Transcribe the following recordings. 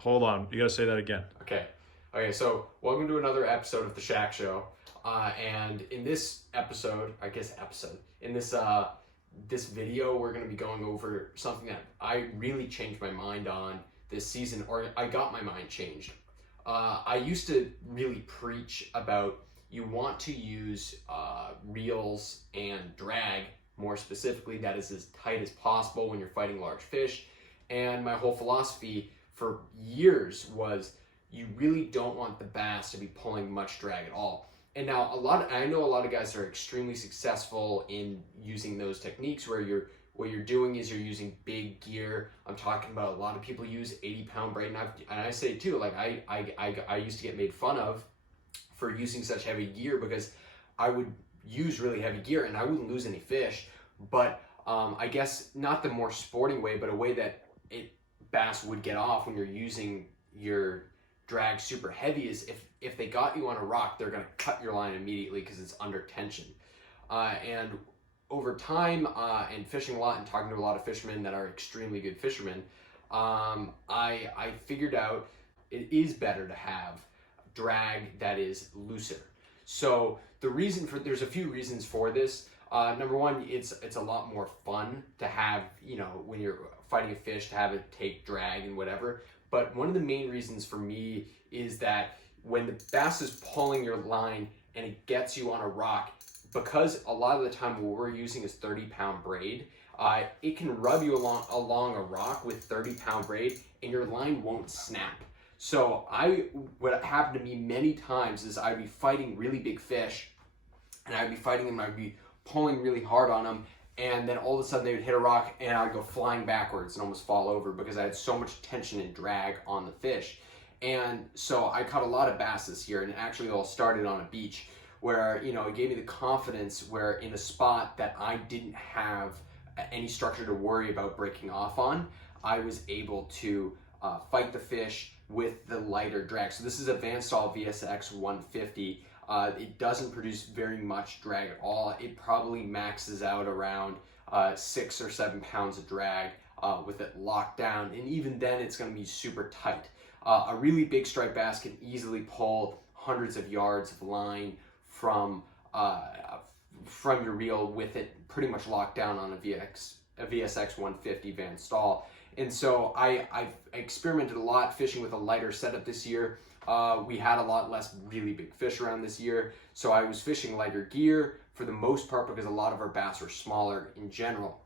Hold on, you gotta say that again. Okay, so welcome to another episode of The Shack Show. And in this episode, in this video, we're going to be going over something that I really changed my mind on this season, or I got my mind changed. I used to really preach about you want to use reels and drag, more specifically, that is as tight as possible when you're fighting large fish. And my whole philosophy for years was you really don't want the bass to be pulling much drag at all. And now I know a lot of guys are extremely successful in using those techniques where what you're doing is you're using big gear. I'm talking about a lot of people use 80-pound braid, and I say too, like I used to get made fun of for using such heavy gear because I would use really heavy gear and I wouldn't lose any fish. But I guess not the more sporting way, but a way that bass would get off when you're using your drag super heavy is if they got you on a rock, they're going to cut your line immediately because it's under tension. And over time, and fishing a lot and talking to a lot of fishermen that are extremely good fishermen, I figured out it is better to have drag that is looser. So there's a few reasons for this. Number one, it's a lot more fun to have, when you're fighting a fish, to have it take drag and whatever. But one of the main reasons for me is that when the bass is pulling your line and it gets you on a rock, because a lot of the time what we're using is 30-pound braid, it can rub you along a rock with 30-pound braid and your line won't snap. So what happened to me many times is I'd be fighting really big fish and I'd be fighting them, I'd be pulling really hard on them, and then all of a sudden they would hit a rock and I'd go flying backwards and almost fall over because I had so much tension and drag on the fish. And so I caught a lot of bass this year, and actually it all started on a beach where, it gave me the confidence where in a spot that I didn't have any structure to worry about breaking off on, I was able to fight the fish with the lighter drag. So this is a Van Staal VSX 150. It doesn't produce very much drag at all. It probably maxes out around 6 or 7 pounds of drag with it locked down, and even then it's going to be super tight. A really big striped bass can easily pull hundreds of yards of line from your reel with it pretty much locked down on a VSX 150 Van Staal. And so I've experimented a lot fishing with a lighter setup this year. We had a lot less really big fish around this year, so I was fishing lighter gear for the most part because a lot of our bass are smaller in general.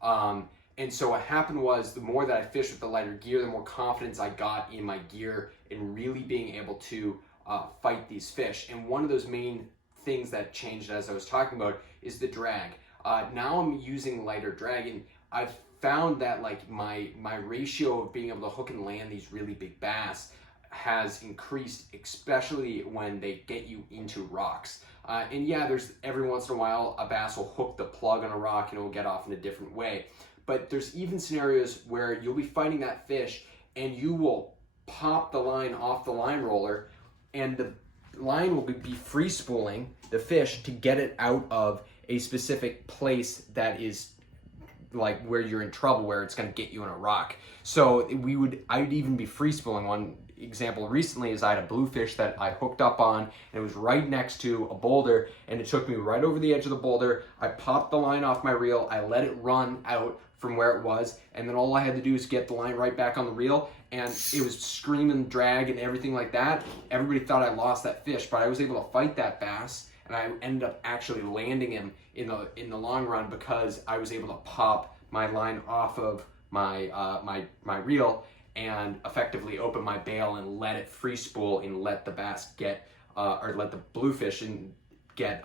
And so what happened was the more that I fished with the lighter gear, the more confidence I got in my gear and really being able to fight these fish. And one of those main things that changed, as I was talking about, is the drag. Now I'm using lighter drag, and I've found that like my ratio of being able to hook and land these really big bass has increased, especially when they get you into rocks. And yeah, there's every once in a while a bass will hook the plug on a rock and it will get off in a different way. But there's even scenarios where you'll be fighting that fish and you will pop the line off the line roller and the line will be free spooling the fish to get it out of a specific place that is like where you're in trouble, where it's going to get you on a rock. So I would even be free spooling. One example recently is I had a bluefish that I hooked up on, and it was right next to a boulder, and it took me right over the edge of the boulder. I popped the line off my reel, I let it run out from where it was, and then all I had to do is get the line right back on the reel, and it was screaming drag and everything like that. Everybody thought I lost that fish, but I was able to fight that bass, and I ended up actually landing him in the long run because I was able to pop my line off of my reel and effectively open my bail and let it free spool and let the bass get or let the bluefish get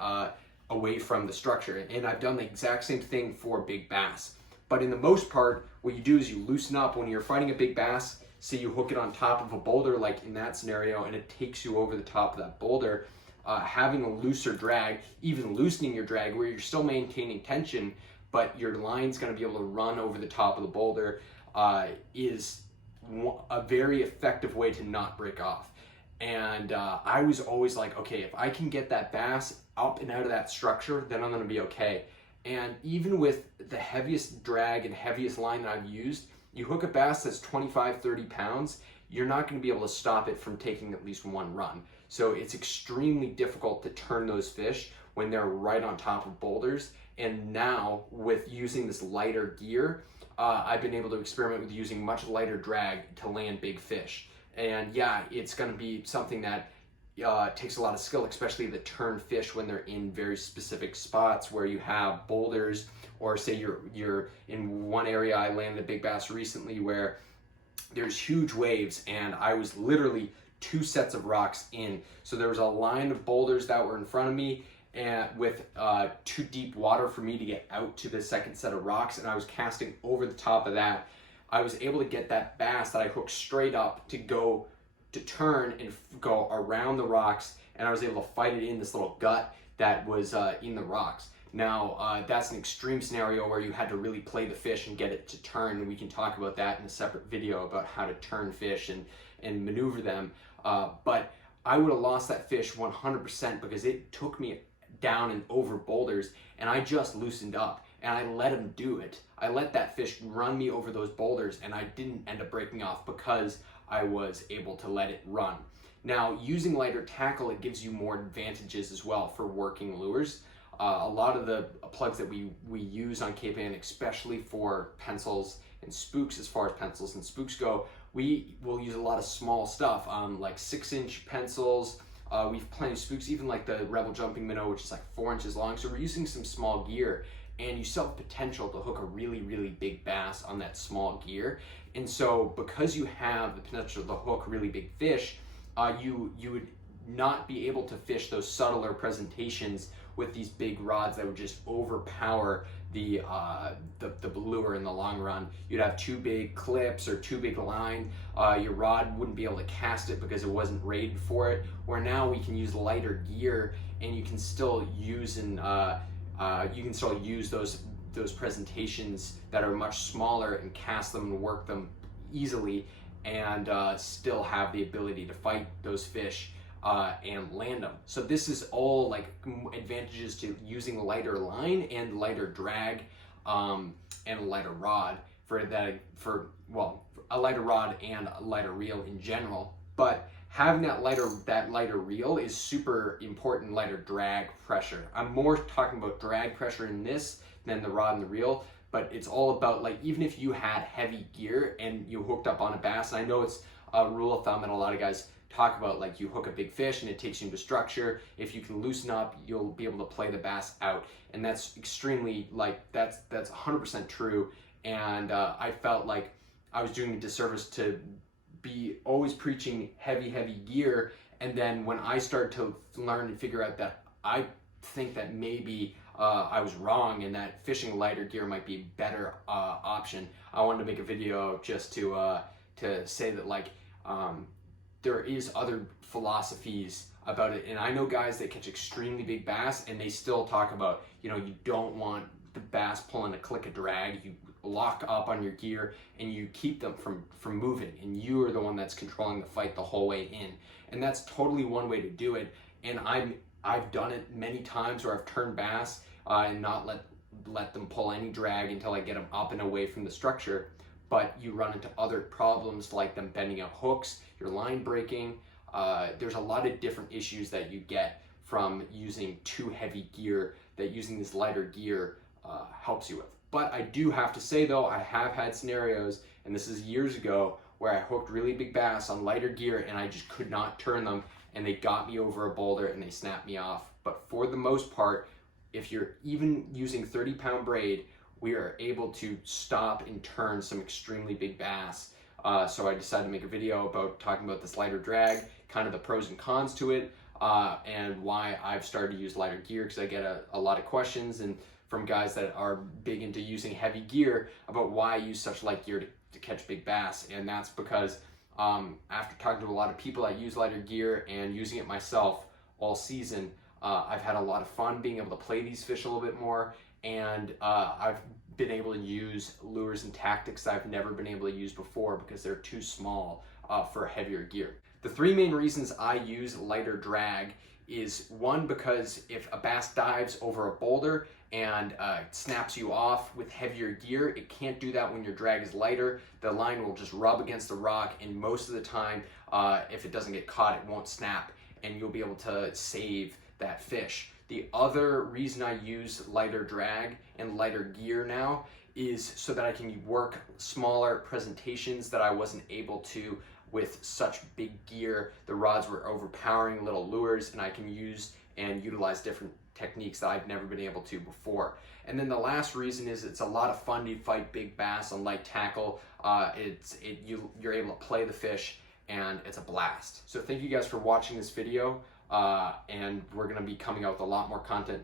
away from the structure. And I've done the exact same thing for big bass. But in the most part, what you do is you loosen up when you're fighting a big bass. Say you hook it on top of a boulder, like in that scenario, and it takes you over the top of that boulder. Having a looser drag, even loosening your drag where you're still maintaining tension, but your line's going to be able to run over the top of the boulder, is a very effective way to not break off. And I was always like, okay, if I can get that bass up and out of that structure, then I'm going to be okay. And even with the heaviest drag and heaviest line that I've used, you hook a bass that's 25, 30 pounds, you're not going to be able to stop it from taking at least one run. So it's extremely difficult to turn those fish when they're right on top of boulders. And now with using this lighter gear, I've been able to experiment with using much lighter drag to land big fish. And yeah, it's going to be something that takes a lot of skill, especially to turn fish when they're in very specific spots where you have boulders, or say you're in one area. I landed a big bass recently where there's huge waves, and I was literally 2 sets of rocks in. So there was a line of boulders that were in front of me, and with too deep water for me to get out to the second set of rocks, and I was casting over the top of that. I was able to get that bass that I hooked straight up to turn and go around the rocks, and I was able to fight it in this little gut that was in the rocks. Now, that's an extreme scenario where you had to really play the fish and get it to turn, and we can talk about that in a separate video about how to turn fish and maneuver them. But I would have lost that fish 100% because it took me down and over boulders, and I just loosened up, and I let him do it. I let that fish run me over those boulders, and I didn't end up breaking off because I was able to let it run. Now, using lighter tackle, it gives you more advantages as well for working lures. A lot of the plugs that we use on Cape Ann, especially for pencils and spooks, as far as pencils and spooks go, we will use a lot of small stuff, like 6-inch pencils. We've plenty of spooks, even like the Rebel Jumping Minnow, which is like 4 inches long. So we're using some small gear, and you still have potential to hook a really, really big bass on that small gear. And so because you have the potential to hook really big fish, you would not be able to fish those subtler presentations with these big rods that would just overpower the lure in the long run. You'd have too big clips or too big line. Your rod wouldn't be able to cast it because it wasn't rated for it. Where now we can use lighter gear, and you can still use those presentations that are much smaller and cast them and work them easily, and still have the ability to fight those fish and land them. So this is all like advantages to using a lighter line and lighter drag and a lighter rod for a lighter rod and a lighter reel in general. But having that lighter reel is super important. Lighter drag pressure. I'm more talking about drag pressure in this than the rod and the reel, but it's all about, like, even if you had heavy gear and you hooked up on a bass, and I know it's a rule of thumb and a lot of guys talk about, like, you hook a big fish and it takes you into structure. If you can loosen up, you'll be able to play the bass out, and that's extremely, like, that's 100% true. And I felt like I was doing a disservice to be always preaching heavy gear, and then when I started to learn and figure out that I think that maybe I was wrong and that fishing lighter gear might be a better option, I wanted to make a video just to say that, like, there is other philosophies about it. And I know guys that catch extremely big bass and they still talk about, you don't want the bass pulling a click of drag. You lock up on your gear and you keep them from moving, and you are the one that's controlling the fight the whole way in. And that's totally one way to do it. And I've done it many times where I've turned bass and not let them pull any drag until I get them up and away from the structure. But you run into other problems like them bending up hooks, your line breaking. There's a lot of different issues that you get from using too heavy gear that using this lighter gear helps you with. But I do have to say, though, I have had scenarios, and this is years ago, where I hooked really big bass on lighter gear and I just could not turn them, and they got me over a boulder and they snapped me off. But for the most part, if you're even using 30-pound braid, we are able to stop and turn some extremely big bass. So I decided to make a video about talking about this lighter drag, kind of the pros and cons to it, and why I've started to use lighter gear, because I get a lot of questions and from guys that are big into using heavy gear about why I use such light gear to catch big bass. And that's because after talking to a lot of people that use lighter gear and using it myself all season, I've had a lot of fun being able to play these fish a little bit more, and I've been able to use lures and tactics I've never been able to use before because they're too small for heavier gear. The 3 main reasons I use lighter drag is one, because if a bass dives over a boulder and snaps you off with heavier gear, it can't do that when your drag is lighter. The line will just rub against the rock, and most of the time, if it doesn't get caught, it won't snap, and you'll be able to save that fish. The other reason I use lighter drag and lighter gear now is so that I can work smaller presentations that I wasn't able to with such big gear. The rods were overpowering little lures, and I can use and utilize different techniques that I've never been able to before. And then the last reason is it's a lot of fun to fight big bass on light tackle. You're able to play the fish, and it's a blast. So thank you guys for watching this video, and we're gonna be coming out with a lot more content